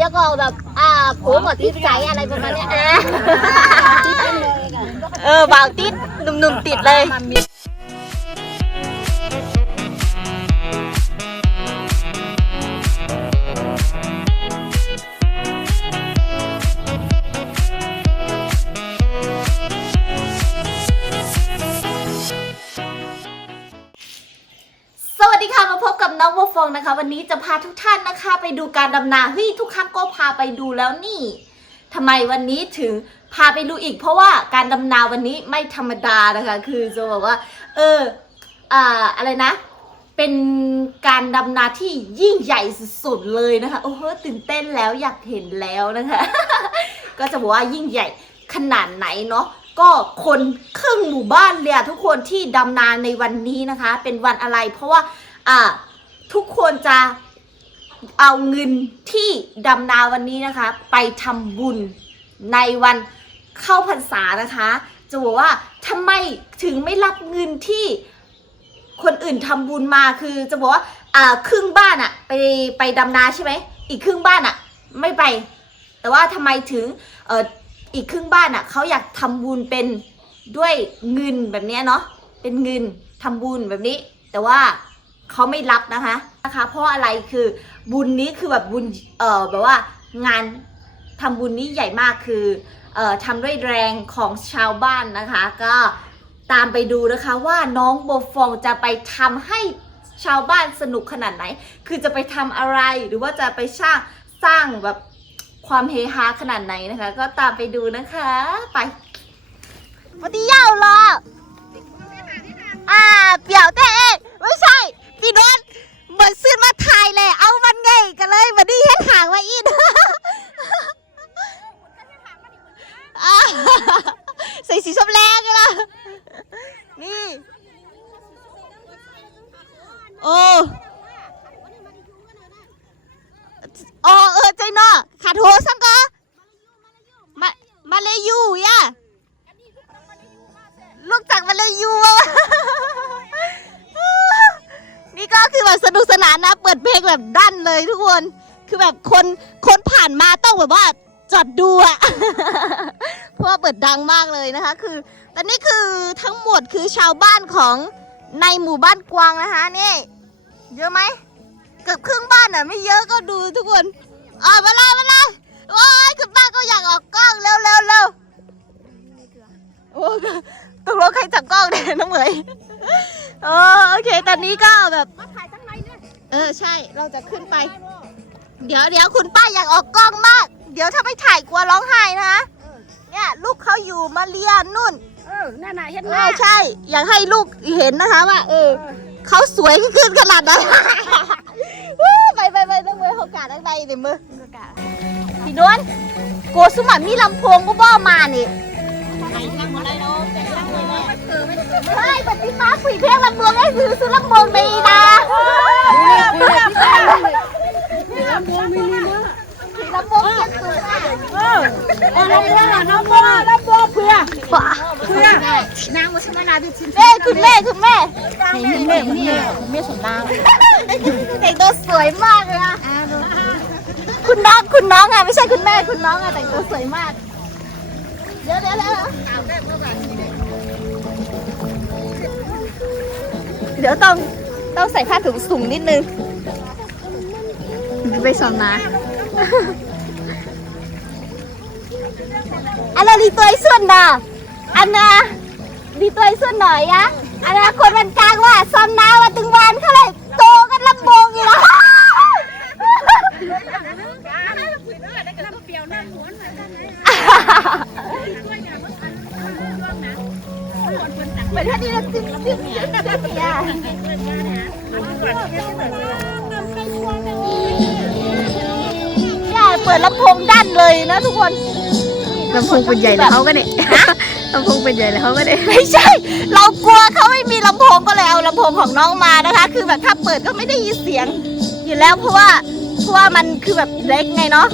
เดี๋ยวก็แบบอ่าผัวหมดที่ใจอะไรประมาณเนี้ยอะเออบ่าวติดหนุ่มๆติดเลย วัวฟองนะคะ วันนี้จะพาทุกท่านนะคะไปดูการดำนาเฮ้ยทุกครั้งก็พาไปดูแล้วนี่ทำไมวันนี้ถึงพาไปดูอีก เพราะว่าการดำนาวันนี้ไม่ธรรมดานะคะ คือจะบอกว่า เอออ่าอะไรนะ เป็นการดำนาที่ยิ่งใหญ่สุดๆเลยนะคะ โอ้โหตื่นเต้นแล้วอยากเห็นแล้วนะคะ ก็จะบอกว่ายิ่งใหญ่ขนาดไหนเนาะก็คนครึ่งหมู่บ้านเลยทุกคนที่ดำนาในวันนี้นะคะ เป็นวันอะไรเพราะว่าอ่า ทุกคนจะเอาเงินที่ดำนาวันนี้นะคะ ไปทำบุญในวันเข้าพรรษานะคะ จะบอกว่าทำไมถึงไม่รับเงินที่คนอื่นทำบุญมาคือจะบอกว่าอ่าครึ่งบ้านอะไปไปดำนาใช่ไหมอีกครึ่งบ้านอะไม่ไป แต่ว่าทำไมถึงเอออีกครึ่งบ้านอะเขาอยากทำบุญเป็นด้วยเงินแบบเนี้ยเนาะเป็นเงินทำบุญแบบนี้ แต่ว่า เขาไม่รับนะคะนะคะ เพราะอะไรคือบุญนี้คือแบบบุญเออแบบว่างานทำบุญนี้ใหญ่มากคือเอ่อทำด้วยแรงของชาวบ้านนะคะ ก็ตามไปดูนะคะว่าน้องโบฟองจะไปทำให้ชาวบ้านสนุกขนาดไหน คือจะไปทำอะไรหรือว่าจะไปสร้างสร้างแบบความเฮฮาขนาดไหนนะคะ ก็ตามไปดูนะคะ ไปปฏิเยาเหรออ่าเปี่ยวแต่เองไม่ใช่ พี่นนท์เหมือนซื้อมาถ่ายเลย เอามันไงกันเลยวันนี้เห็นหางมาอีกอ่าใส่สีส้มแรงกันละนี่ โอ้อ๋อเออใจเนาะขาดโทสังก็มามาเลยยูย่ะลูกจากมาเลยยูอะ แบบสนุกสนานนะ เปิดเพลงแบบดั้นเลยทุกคน คือแบบคนคนผ่านมาต้องแบบว่าจอดดูอะเพราะว่าเปิดดังมากเลยนะคะ คือตอนนี้คือทั้งหมดคือชาวบ้านของในหมู่บ้านกวางนะคะนี่เยอะไหมเกือบครึ่งบ้านอะไม่เยอะก็ดูทุกคนอ่ามาเลยมาเลยโอ้ยคุณป้าก็อยากออกกล้องเร็วเร็วเร็วโอ้ตกลงใครจับกล้องเนี่ยน้องเหมยโอ้โอเคตอนนี้ก็แบบ เนี่ยเออใช่เราจะขึ้นไป เดี๋ยวเดี๋ยวคุณป้าอยากออกกล้องมาก เดี๋ยวถ้าไม่ถ่ายกลัวร้องไห้นะคะเนี่ยลูกเขาอยู่มาเรียนนู่นเออนั่นน่ะเห็นไหเอมอใช่ อยากให้ลูกเห็นนะคะว่า เออเขาสวยขึ้นขนาดนั้นวู้ไปไปไปต้องไปเขากาดตั้งใดเดี๋ยวมือพี่นวลโกสุมามีลำโพงก็บ่มานี่ ใช่ปฏิมาคุยเพลงลำบวงให้ซื้อซื้อลำบวงดีนะลำบวงมีนี่มั้งลำบวงเก็บตัวเออลำบวงลำบวงลำบวงเพื่อป่ะเพื่อนางวัชนาดิชินแม่คุณแม่คุณแม่นี่แม่นี่แม่สมนางเด็กตัวสวยมากเลยอะคุณน้องคุณน้องอะไม่ใช่คุณแม่คุณน้องอะแต่งตัวสวยมาก เดี๋ยวเดี๋ยวเดี๋ยวเดี๋ยวต้องต้องใส่ผ้าถุงสูงนิดนึง ไปสอนนะอะไรดีตัวไอ้ส่วนน่ะอันน่ะดีตัวไอ้ส่วนหน่อยอะอันน่ะคนมันกลางว่าซ้อมนาว่าตึงวานเขาเลยำโพงเป็นใหญ่แล้วเขาก็เนี่ยลำโพงเป็นใหญ่แล้วเขาก็เนี่ยไม่ใช่ เรากลัวเขาไม่มีลำโพงก็เลยเอาลำโพงของน้องมานะคะ คือแบบถ้าเปิดก็ไม่ได้ยินเสียง อยู่แล้วเพราะว่าเพราะว่ามันคือแบบเล็กไงเนาะ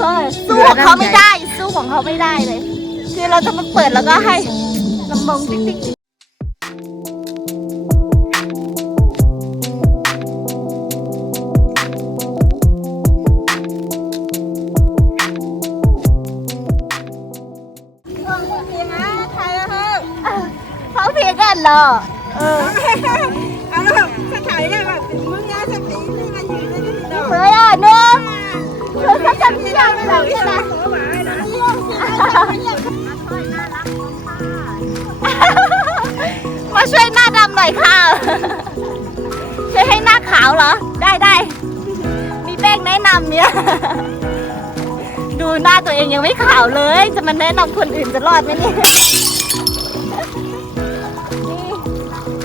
สู้ของเขาไม่ได้ สู้ของเขาไม่ได้เลย คือเราจะมาเปิดแล้วก็ให้ลำโพงติ๊กติ๊ก รอเออเอาแล้วถ้าถ่ายได้แบบมึงยาสตินี่มันอยู่ในนี้เนาะ เฮ้ยอะหนุ่มเธอจะทำที่ยังไงเนี่ยนะขอหวายนะมาช่วยหน้าดำหน่อยค่ะ ช่วยให้หน้าขาวเหรอ ได้ได้ มีแป้งแนะนำเนี่ย ดูหน้าตัวเองยังไม่ขาวเลย จะมาแนะนำคนอื่นจะรอดไหมเนี่ย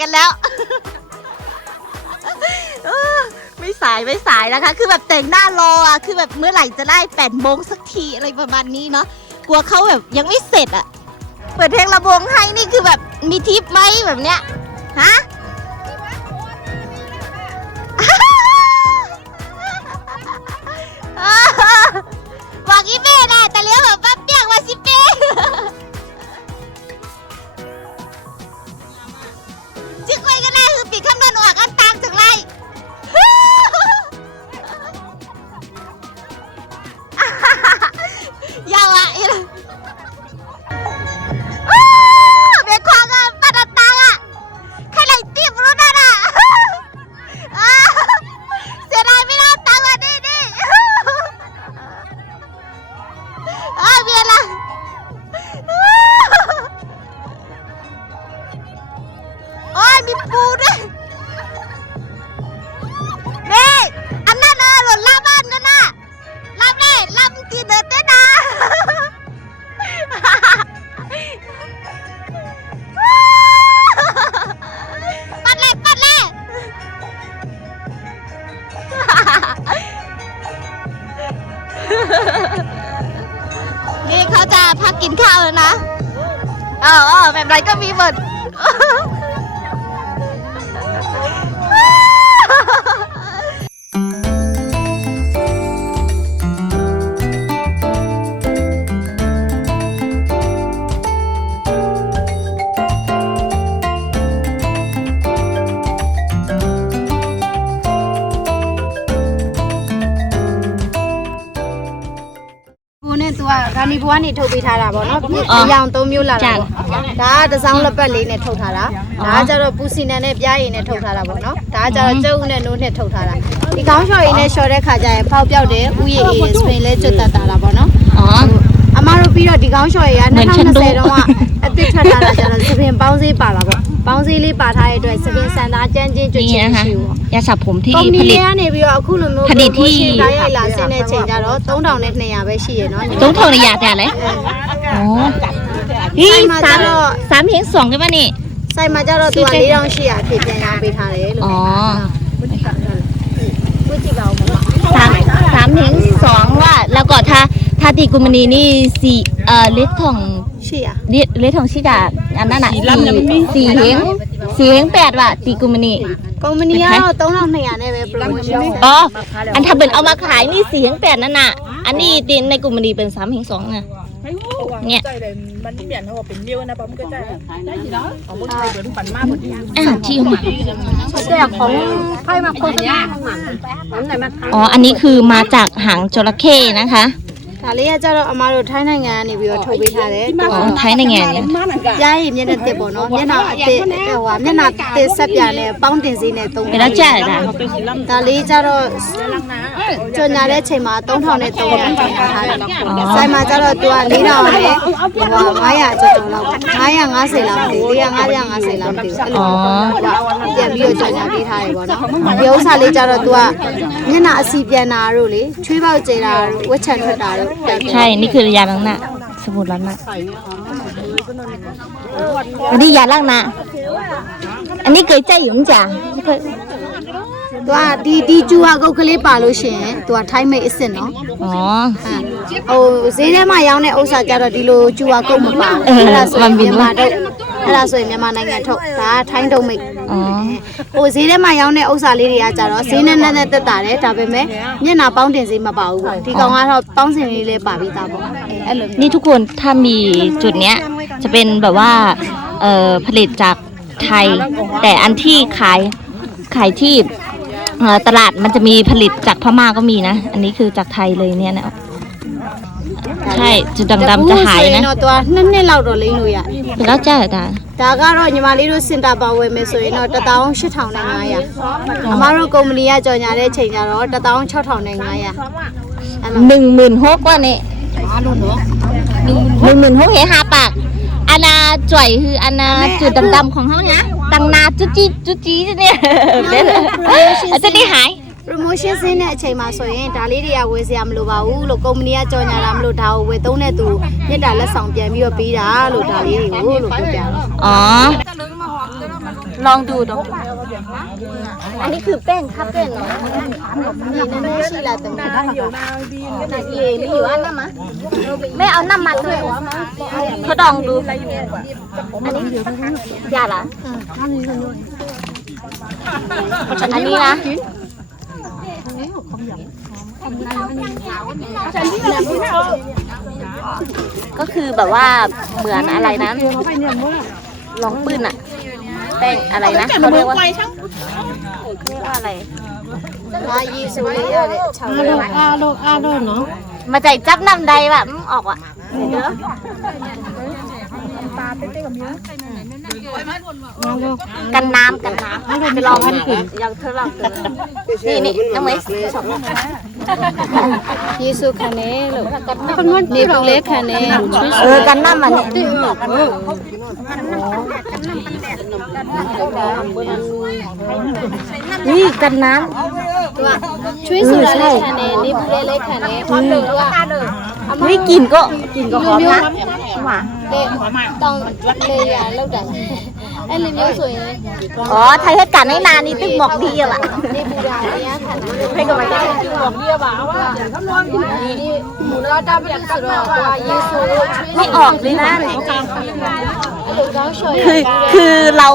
กันแล้วไม่สายไม่สายนะคะ คือแบบแต่งหน้ารออะคือแบบเมื่อไหร่จะได้แปดโมงสักทีอะไรประมาณนี้เนาะกลัวเขาแบบยังไม่เสร็จอะ เปิดเพลงระบงให้นี่คือแบบมีทิปไหมแบบเนี้ยฮะ แบบไรก็มีหมด ကဂါနီဘွားနေထုတ်ပေးထားတာပေါ့နော်။အရောင်၃မျိုးလာတာပေါ့။ဒါကတစ်စောင်းလက်ပတ်လေးနဲ့ထုတ်ထားတာ။ဒါကကျတော့ပူစီနန်နဲ့ပြားရည်နဲ့ထုတ်ထားတာပေါ့နော်။ဒါကကျတော့ကျုပ်နဲ့နိုးနဲ့ထုတ်ထားတာ။ဒီကောင်းလျှော်ရည်နဲ့လျှော်တဲ့ခါကျရင်ဖောက်ပြောက်တယ်။ဥယျာဉ်အေးစပင်လေးကျွတ်တက်တာလားပေါ့နော်อ๋อ။အ မားတို့ပြီးတော့ဒီကောင်းလျှော်ရည်က เหมือนฉันดู 2020တုန်းကအသစ်ထွက်လာတာကျတော့စပင်ပေါင်းစည်းပါလာပေါ့။ပေါင်းစည်းလေးပါထားတဲ့အတွက်စပင်စံသားကြမ်းကျဉ်ကျွတ် นี่ ချင်း นะคะ ရှိဘူးပေါ့။ ยาสระผมที่ ကုမ္ပ ผ ဏီ ลิ လေး ต ကနေပြီးတော့အခုလိုမျိုး ผลิตที่ promotion တိုင်းရိုက်လာဆင်းတဲ့ချိန်ကျတော့3200ပဲရှိရနော် ต้องทองระยะแต่อะไรอ๋อนี่สามสามเพียงสองได้ป่ะนี่ ဆိုင်မှာကျတော့သူက4800ဖြစ်ပြန်ရောင်းပေးထားတယ်လို့ อ๋อ ဝတ်ကြည့်ပါဦးမမ สามสามเพียงสองว่า แล้วก็ถ้าถ้ าติกุมณีนี่สีเอ่อฤทธิ์ของชื่ออะฤทธิ์ฤทธิ์ของชิดาอันนั้นน่ะสีสีเฮงสีเฮงแปดว่ะติกุมณีกุมณีเอาต้องเอาหนอะในเว็บอ๋ออันถ้าเป็นเอามาขายนี่สีเฮงแปดนั่นน่ะอันนี้ตินในกุมณีเป็นสามเฮงสองน่ะเนี่ยมันเปลี่ยนเขาบอกเป็นเดียวนะปั๊มก็จะได้อยู่าะโของคนไทยเหมืนปั่นมากหมดอ่าที่ของแจกของใครมาโฆษณาของหมันอ๋ออันนี้คือมาจากหางจระเข้นะคะ ဒါလေးကကြတော့အမတို့ထိုင်းနိုင်ငံကနေပြီးတော့ထုတ်ပေးထားတယ်။အော်ထိုင်းနိုင်ငံကနေ။ကြားရည်မျက်နှာတက်ပေါ့နော်။မျက်နှာအတက်ဟိုဟာမျက်နှာတက်ဆက်ပြနဲ့ပေါင်းတင်စည်းနဲ့သုံးတယ်။ဒါကြရတာ။ဒါလေးကြတော့ကျညာတဲ့ချိန်မှာ3000နဲ့3000ကျန်ထားတယ်။ဆိုင်မှာကြတော့သူက4000နဲ့ဟို900ကျော်ကျော်လောက်950လောက်သေးတယ်။950လောက်သေးတယ်။အဲ့လိုပြန်ပြီးတော့ကျညာပေးထားတယ်ပေါ့နော်။ဒီဥစ္စာလေးကြတော့သူကမျက်နှာအစီပြန်တာတို့လေချွေးပေါက်ကျဲတာတို့ဝက်ချန်ထွက်တာတို့ใช่ นี่คือยาล้างหน้า สบู่ล้างหน้า อันนี้ยาล้างหน้า อันนี้เคยใจอยู่มั้งจ้ะไม่เคย သူကဒီဒီကျူဟာကုတ်ကလေးပါလို့ရှိရင်သူကထိုင်းမိတ်အစ်စ်နော် อ๋อ ဟိုဈေးထဲမှာရောင်းတဲ့ဥစ္စာကျတော့ဒီလိုကျူဟာကုတ်မပါ เออ အဲ့ဒါဆိုရင် มันมี မြန်မာတော့ အဲ့ဒါဆိုရင်မြန်မာနိုင်ငံထုတ်ဒါကထိုင်းတုံးမိတ် อ๋อ ဟိုဈေးထဲမှာရောင်းတဲ့ဥစ္စာလေးတွေကကြတော့ဈေးနဲ့နဲ့နဲ့တက်တာတယ်ဒါပေမဲ့မျက်နှာပေါင်းတင်ဈေးမပါဘူးပေါ့ဒီကောင်ကတော့ပေါင်းစင်လေးလေးပါပြီးသားပေါ့အဲ့လိုမျိုး นี่ทุกคนถ้ามีจุดเนี้ย จะเป็นแบบว่าเอ่อผลิตจากไทย แต่อันที่ขายขายที่เอ่อตลาดมันจะมีผลิตจากพม่าก็มีนะ อันนี้คือจากไทยเลยเนี่ยนะ ใช่จุดดำๆจะหายนะ တော့သူကနှစ်နှစ်လောက်တော့လိမ့်လို့ရတယ် เป็นแล้วจ้าตา ဒါကတော့ညီမလေးတို့စင်တာပါဝယ်မယ်ဆိုရင်တော့18500အမတို့ကုမ္ပဏီကကြော်ညာတဲ့ချိန်ကျတော့16500အဲ့လို หนึ่งหมื่นหกว่านี่หนึ่งหมื่นหกเฮฮาปากอันนาจ่อยคืออันนาจุดดำๆของเขาเนี่ยตังนาจุดจีจุดจีเนี่ยอันจะได้หาย promotion ဆင်းတဲ့အချိန်မှာဆိုရင်ဒါလေးတွေကဝယ်စရာမလိုပါဘူးလို့ကုမ္ပဏီကကြော်ညာတာမလို့ဒါကိုဝယ်သုံးတဲ့သူမြစ်တာလက်ဆောင်ပြန်ပြီးတော့ပေးတာလို့ဒါလေးတွေကိုလို့ပြောပြတော့ อ๋อ ลองดูลองดูอันนี้คือแป้งทับแป้งเนาะ นี่နည်းနည်းရှိလာတယ် แต่เย่มีอยู่อันนั้นมะไม่เอาน้ำมันด้วยทดลองดู อันนี้ยาละอันนี้นะ hiểu không nhỉ? Hôm nay mình tháo này. ก็คือแบบว่าเหมือนอะไรนะลองปืนอะแป้งอะไรนะเขาเรียกว่าเรียกว่าอะไร อายีสุริยะชาวอาโเรืออาโลอาโลเนาะมาใจจับน้ำใดแบบออกอะเดี๋ กันน้ำกันน้ำไจะลองกันกินยังเธอลองเธอนี่นี่น้ำเมสชอบยีสุคาเน่ลูกนี่นดีเล็กคาเน่เออกันน้ำมันนี่นี่กันน้ำ ช่วยสุราเลขแนนนี่บุเรเลขแน่นความเหดือดว่ะเหลืาไม่กินก็กินก็หอมนะหอมมากต้องเลยยาเล่าได อ้เลยเลี้วสวยเลยอ๋อไทยเฮ็ดกัรให้นานนี่ตึกหมอกดีอะล่ะให้กับมันได้ตึกหมอกดีอบ่าวว่าคำนวณนี่หมูเราดำเป็นสุดว่าเยซูไม่ออกเลยนะคือคือเรา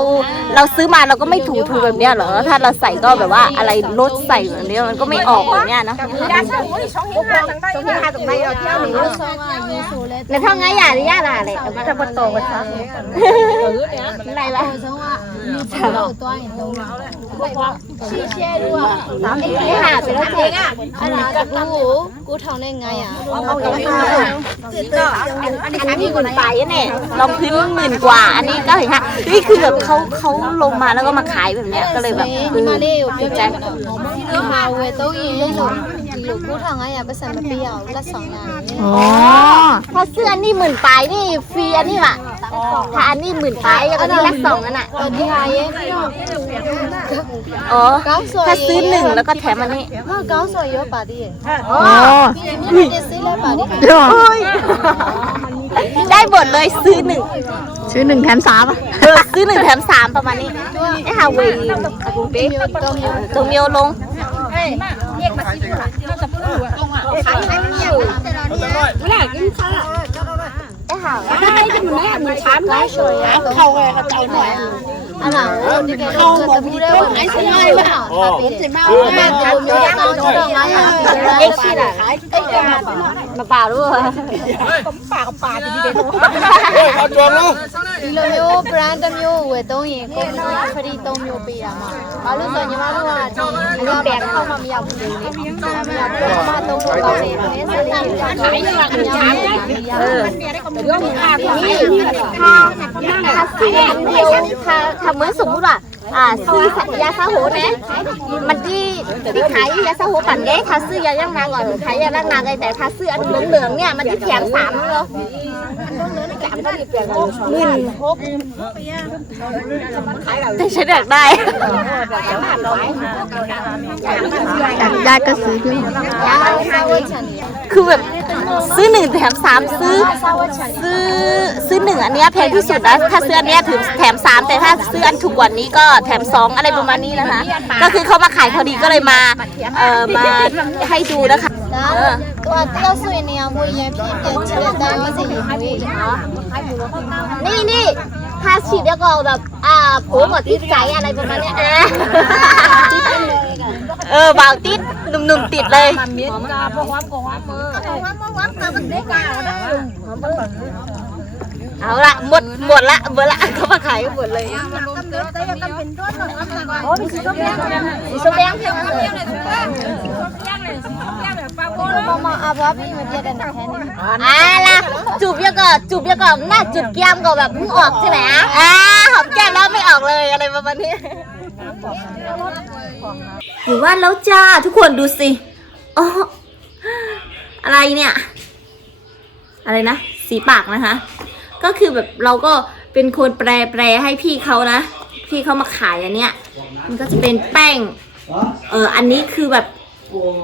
เราซื้อมาเราก็ไม่ถูถูแบบเนี้ยเหรอ ถ้าเราใส่ก็แบบว่าอะไรลดใส่แบบเนี้ยมันก็ไม่ออกแบบเนี้ยนะในเท่าไงอย่าหรือย่าล่ะเลยแต่พอโตกันซะไรนวะล่ะဆုံး ชี้เชี่ยด้วยสามเอ็งหาไปแล้วเจ๊งอะอันรนกับกูกูท้องได้ไงอะเอาไปก็อันนี้คนไปนี่ยลอพื้นหมื่นกว่า อันนี้ก็เห็นค่ะนี่คือแบบเขาเขาลงมาแล้วก็มาขายแบบเนี้ยก็เลยแบบมาเร็วเป็นใจมาเวโต้ยีเล่นหลงหลูกกูทางไงอะไปสั่งมาเปียวละสองงานอ๋อถ้าเสื้อนี่หมื่นไปนี่ฟรีอันนี้ว่ะถ้าอันนี้หมื่นไปลายอันนี้ละสองอันอะอ๋อ ถ้าซื้อหนึ่งแล้วก็แถมอันนี้ห้าเก้าสวยเยอะป่าดิอ๋อไม่ได้ซื้อเลยป่าดิได้หมดเลยซื้อหนึ่งซื้อหนึ่งแถมสามออซื้อหนึ่งแถมสามประมาณนี้ไอ้ฮาวีจงเมียวลงเรียกมาที่ผู้หลักเราจะพูดตรงอะขายให้มันอยู่ไม่ได้กินข้าวไอ้ห่าวได้เป็นแม่หนูช้ำได้สวยเขาเลยเขาเจ้าหน่อย အဲ့ဒါကိုတကယ်တော့တပူတဲ့ဝင်အိုက်စမလေးပါဟုတ်တယ်ဒီမှာကမျိုးရတော့တော့ငါရအိတ်ရှိတာအိတ်ကမပါတော့ဘူးကပါကပါတည်းတော့ဟာကြော်လို့ဒီလိုမျိုး brand တစ်မျိုးဝယ်သုံးရင်ကိုယ်ကဖရီသုံးမျိုးပေးရမှာဘာလို့ဆိုညီမတို့ကဒီအလုပ်ပြန်ခေါက်မှမရောက်ဘူးလေဒါမှမဟုတ်ဘာသုံးဖို့ကောင်းတယ်မဲဆက်လေးကိုတော့ခိုင်းနေတာကကြားရတယ်ရတယ်ကမ္ဘာကဒီဟာဟာစီးရဲ့ဒီဟာဟာเหมือนสมมุติว่าอ่าซื้อยาซาโหนะมันที่ที่ขายยาซาโหปั่นไงถ้าซื้อยาย่างนางก่อนขายยาย่างนางไงแต่ถ้าซื้ออันเหลืองๆเนี่ยมันที่แถมสามแล้วเหรอหมื่นหกแต่ฉันอยากได้ยายก็ซื้อด้วยคือแบบ ซื้อหนึ่งแถมสามซื้อ ซื้อซื้อหนึ่งอันเนี้ยแพงที่สุดนะถ้าซื้ออันเนี้ยถึงแถมสามแต่ถ้าซื้ออันถูกกว่านี้ก็แถมสองอะไรประมาณนี้นะคะ ก็คือเขามาขายพอดีก็เลยมาเออมาให้ดูนะคะเออว่าเ꽈띠아 소인이야 뭐 예피게 지냈다 이제 유리 네 네. ทาฉีดแล้วก็แบบอ่าผมกัดทิศใจอะไรประมาณนี้อะเออบ่าวติด หนุ่มๆติดเลยเอาละหมดหมดละหมดละเขามาขายกันหมดเลยสีส้มแดงเพียงเลย Mama apa apa ini dia ada nak hand. อ่าล่ะจูบเยอะก็จูบเยอะก็หน้าจุดแก้มก็แบบเพิ่งออกใช่ไหมอ่าหอมแก้มแล้วไม่ออกเลยอะไรประมาณนี้ อยู่ว่านแล้วจ้าทุกคนดูสิอ๋ออะไรเนี่ย อะไรนะ สีปากนะคะ ก็คือแบบเราก็เป็นคนแปรแปรให้พี่เขานะ พี่เขามาขายอันเนี้ย มันก็จะเป็นแป้ง เออ อันนี้คือแบบ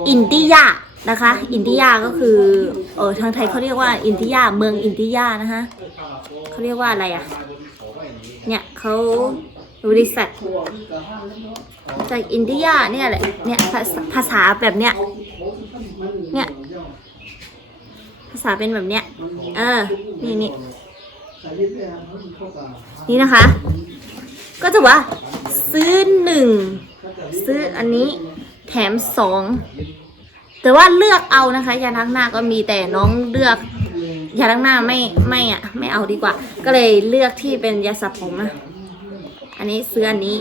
อินดิยานะคะ อินดิยาก็คือ เออทางไทยเขาเรียกว่าอินดิยาเมืองอินดิยานะคะเขาเรียกว่าอะไรอะ เนี่ยเขา บริษัทจากอินเดียเนี่ยแหละเนี่ยภาษาภาษาแบบเนี้ยเนี่ยภาษาเป็นแบบเนี้ยเออนี่นี่นี่นะคะ ก็จะว่าซื้อหนึ่งซื้ออันนี้แถมสองแต่ว่าเลือกเอานะคะ ยาล้างหน้าก็มีแต่น้องเลือกยาล้างหน้าไม่ไม่อะ ไม่เอาดีกว่า ก็เลยเลือกที่เป็นยาสระผมนะ อันนี้ซื้ออันนี้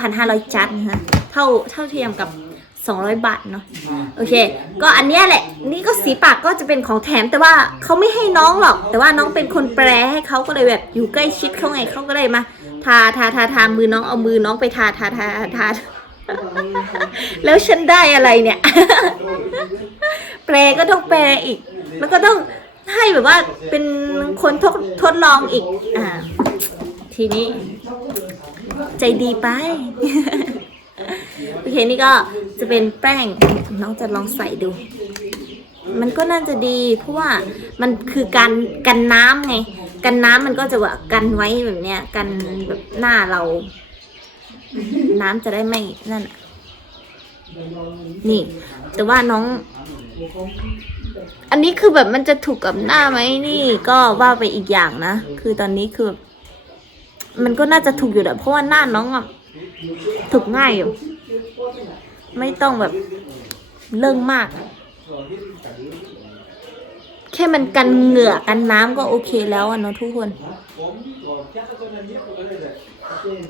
9,500 จัดนะคะเท่าเท่าเทียมกับ 200 บาทเนาะโอเค ก็อันเนี้ยแหละ นี่ก็สีปากก็จะเป็นของแถม แต่ว่าเขาไม่ให้น้องหรอก แต่ว่าน้องเป็นคนแปลให้เขาก็เลยแบบอยู่ใกล้ชิดเขาไงเขาก็เลยมา ทาทาทาทามือน้องเอามือน้องไปทาทาทาทาแล้วฉันได้อะไรเนี่ย แปลก็ต้องแปลอีก แล้วก็ต้องให้แบบว่าเป็นคนทดทดลองอีก อ่า ทีนี้ ใจดีไป โอเคนี่ก็จะเป็นแป้งน้องจะลองใส่ดู มันก็น่าจะดีเพราะว่ามันคือการกันน้ำไง กันน้ำมันก็จะว่ากันไว้แบบเนี้ย กันแบบหน้าเรา น้ำจะได้ไม่นั่นนี่ แต่ว่าน้อง อันนี้คือแบบมันจะถูกกับหน้าไหมนี่ ก็ว่าไปอีกอย่างนะ คือตอนนี้คือแบบ มันก็น่าจะถูกอยู่แหละเพราะว่าหน้าน้องอะถูกง่ายอยู่ ไม่ต้องแบบเรื่องมาก แค่มันกันเหงื่อกันน้ำก็โอเคแล้วอะเนาะทุกคน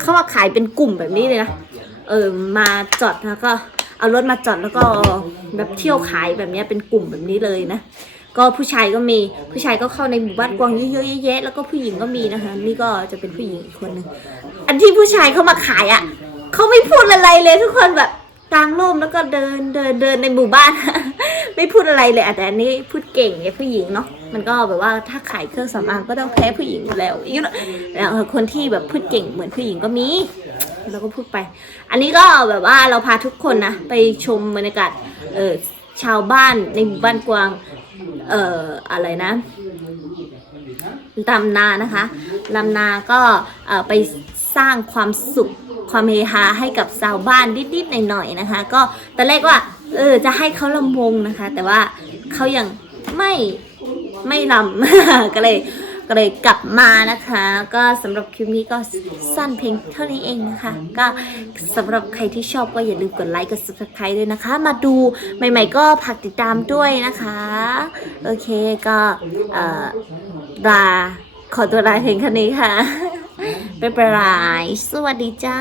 เขามาขายเป็นกลุ่มแบบนี้เลยนะ เออ มาจอดแล้วก็เอารถมาจอดแล้วก็แบบเที่ยวขายแบบนี้เป็นกลุ่มแบบนี้เลยนะ ก็ผู้ชายก็มีผู้ชายก็เข้าในหมู่บ้านกวางเยอะๆแยะๆแล้วก็ผู้หญิงก็มีนะคะนี่ก็จะเป็นผู้หญิงอีกคนหนึ่งอันที่ผู้ชายเข้ามาขายอะเขาไม่พูดอะไรเลยทุกคนแบบกลางร่มแล้วก็เดินเดินเดินในหมู่บ้าน ไม่พูดอะไรเลยอะแต่อันนี้พูดเก่งไงผู้หญิงเนาะมันก็แบบว่าถ้าขายเครื่องสำอางก็ต้องแพ้ผู้หญิงอยู่แล้วอีกแล้วแล้วคนที่แบบพูดเก่งเหมือนผู้หญิงก็มีเราก็พูดไป อันนี้ก็แบบว่าเราพาทุกคนนะไปชมบรรยากาศเออชาวบ้านในหมู่บ้านกวาง เอ่ออะไรนะลำนานะคะลำนาก็ไปสร้างความสุขความเฮฮาให้กับชาวบ้านนิดๆหน่อยๆนะคะ ก็ตอนแรกว่าเออจะให้เขาลำวงนะคะ แต่ว่าเขายังไม่ไม่ลำก็เลย ก็เลยกลับมานะคะ ก็สำหรับคลิปนี้ก็สั้นเพียงเท่านี้เองนะคะ ก็สำหรับใครที่ชอบก็อย่าลืมกดไลค์กด subscribe ด้วยนะคะ มาดูใหม่ ๆ ก็ผักติดตามด้วยนะคะ โอเคก็เอ่อลาขอตัวลาเพียงแค่นี้ค่ะบ๊ายบายสวัสดีจ้า